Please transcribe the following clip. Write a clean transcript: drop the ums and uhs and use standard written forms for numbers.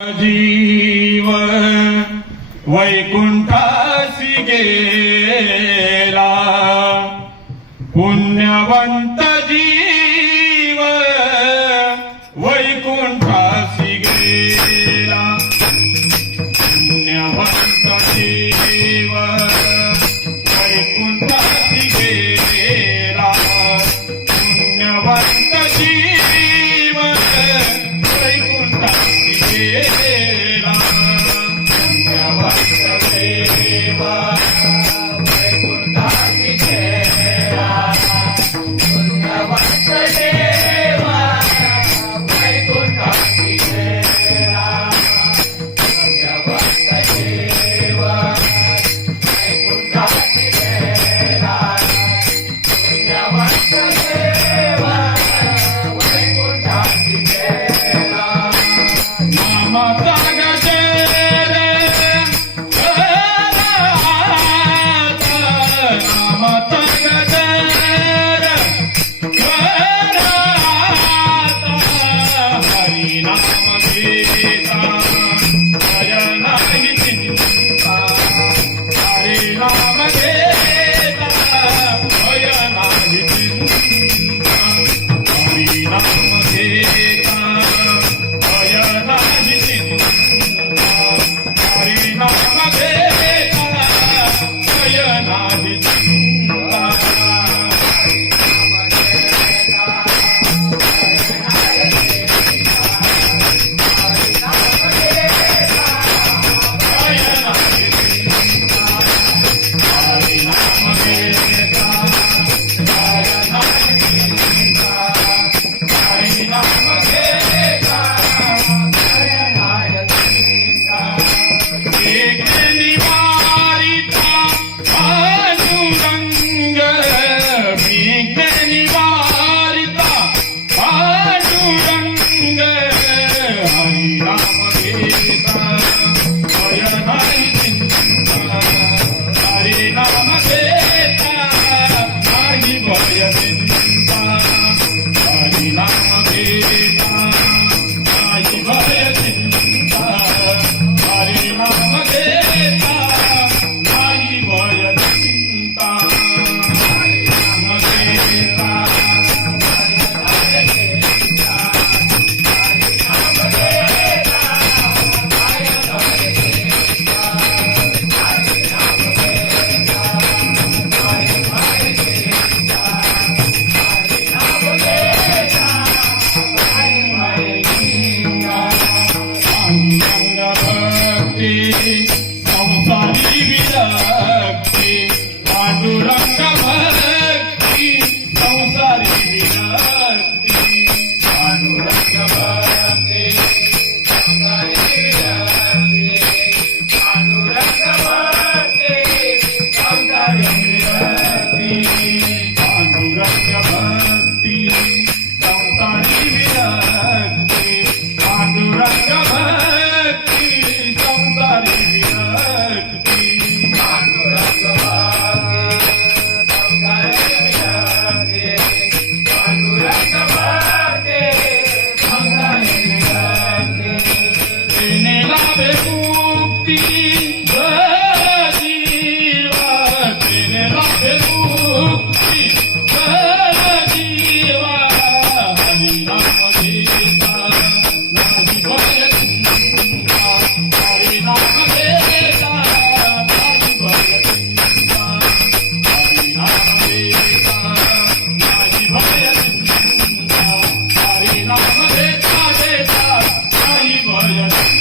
जीव वैकुंठासी गेला, पुण्यवंत जीव वैकुंठासी गेला, पुण्यवंत जीव वैकुंठासी गेला, पुण्यवंत जीव वैकुंठासी गेला, पुण्यवंत जीव वैकुंठासी गेला, पुण्यवंत जीव वैकुंठासी गेला, पुण्यवंत जीव वैकुंठासी गेला, पुण्यवंत जीव वैकुंठासी गेला. नामाचा गजर घरात, नामाचा गजर घरात, हरिनाम घेता भय नाही चिंता, हरिनाम घेता भय नाही चिंता, हरिनाम घेता भय नाही चिंता, हरिनाम घेता भय नाही चिंता, संसारी विरक्ती, पांडुरंग भक्ती, संसारी विरक्ती, पांडुरंग भक्ती, संसारी विरक्ती, पांडुरंग भक्ती, संसारी विरक्ती, पांडुरंग भक्ती, संसारी विरक्ती, पांडुरंग भक्ती, संसारी विरक्ती, पांडुरंग भक्ती, संसारी विरक्ती, पांडुरंग भक्ती, संसारी विरक्ती. तिने लाभे मुक्ती जीव, तिने लाभे मुक्ती जीव, हरिनाम घेता नाही भय चिंता, हरिनाम घेता नाही भय चिंता, हरिनाम घेता नाही भय चिंता, हरिनाम घेता नाही भय चिंता.